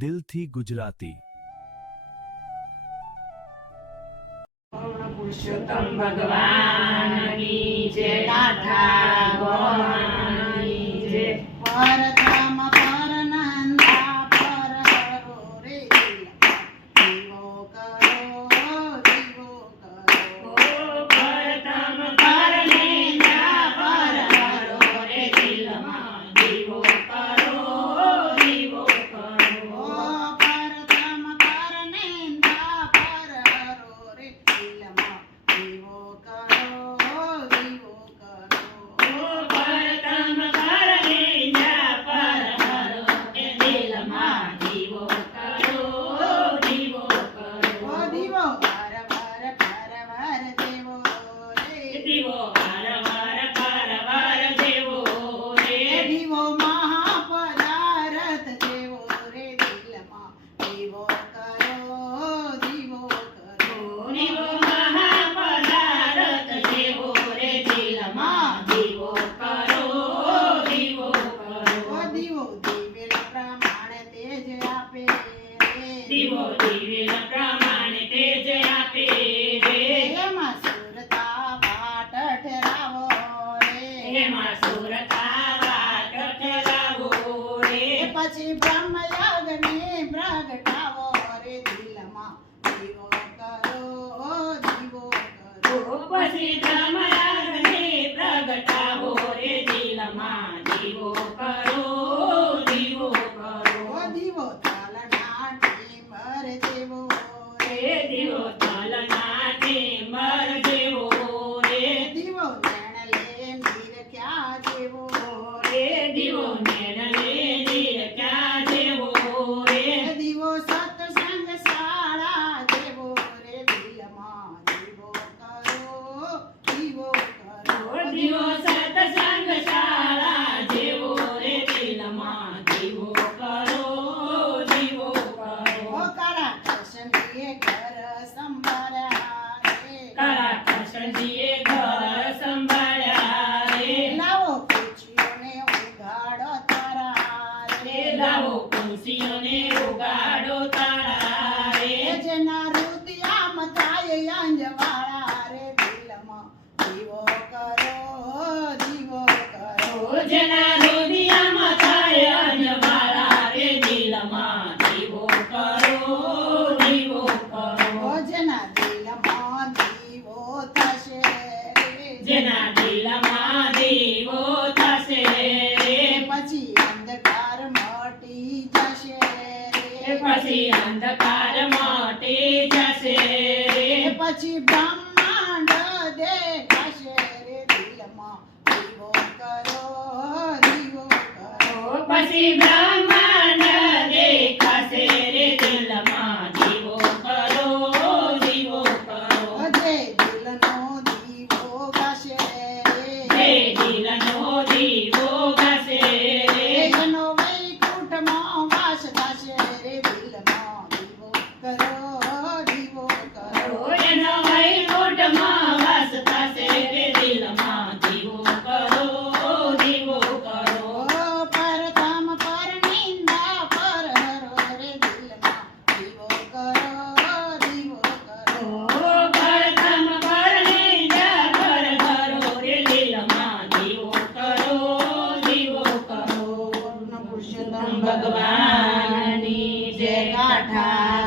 દિલથી ગુજરાતી. પુરુષોત્તમ ભગવાનની જય, ગાથા ગોવાની જય. પરધામ પરનંદા પર હરો રે દીવો કરો દીવો કરો. પરધામ પરનેંદા પર હરો રે દિલમાં દીવો કરો, દીવો કરો. પરધામ પરનંદા પર હરો રે દિલમાં દીવો કરો દીવો કરો. પરધામ પરનેંદા પર હરો રે દિલમાં દીવો કરો, દીવો કરો. દીવો વાર વાર પરવાર દેવો રે. દીવો વારવાર વારવાર દેવો રે. દીવો મહાપદાર્થ દેવો રે દિલમાં દીવો કરો દીવો કરો. દીવો મહાપદાર્થ દેવો રે દિલમાં દીવો કરો, દીવો કરો. દીવો દિવેલ પ્રમાણે તેજ આપે રે. દીવો દિવેલ પ્રમાણે તેજ આપે રે. એમાં સુરતા વાટ ઠરાવો રે. એમાં સુરતા વાટ ઠરાવો રે. પછી બ્રહ્મયજ્ઞ પ્રગટાવો રે દિલમાં દીવો કરો દીવો કરો. પછી બ્રહ્મયાગને પ્રગટાવો રે દિલમાં દીવો કરો, દીવો કરો. દીવો તાલના ટીમર દેવો રે દીવો તાલના ટીમર દેવો રે. દીવો નેણલે નિરખ્યા દેવો રે દીવો નેણલે નિરખ્યા દેવો રે. દીવો સત્સંગ શાળા દેવો રે દિલમાં દીવો કરો દીવો કરો. દીવો સત્સંગ શાળા દેવો રે દિલમાં દીવો કરો, દીવો કરો. કાળા કૃષ્ણજીએ ઘર સંભાળ્યા રે. કાળા કૃષ્ણજીએ ઘર સંભાળ્યા રે. લાવો ખુશીઓને ઉગાડો તારા રે. લાવો ખુશીઓને ઉગાડો તારા રે. જેના હૃદયમાં થાય અંજવાળા રે દિલમાં દીવો કરો દીવો કરો. જેના હૃદયમાં થાય અંજવાળા રે દિલમાં દીવો કરો, દીવો કરો. જેના દિલમાં દીવો થશે રે. જેના દિલમાં દીવો થશે રે. પછી અંધકાર મટી જશે રે. પછી અંધકાર મટી જશે રે. પછી બ્રહ્માંડ દેખાશે રે દિલમાં દીવો કરો દીવો કરો. પછી બ્રહ્માંડ દેખાશે રે દિલમાં દીવો કરો, દીવો કરો. જે દિલનો દીવો ગાશે હે દિલનો દીવો ગાશે રે. એનો વૈકુંઠમાં વાસ થશે રે દિલમાં દીવો કરો દીવો કરો. એનો વૈકુંઠમાં વાસ થશે રે દિલમાં દીવો કરો, દીવો કરો. પરધામ પરનિંદા પર હરો રે દિલમાં દીવો કરો દીવો કરો. પરધામ પરનિંદા પર હરો રે દિલમાં દીવો કરો, દીવો કરો. પુરુષોત્તમ ભગવાનની જય, ગાથા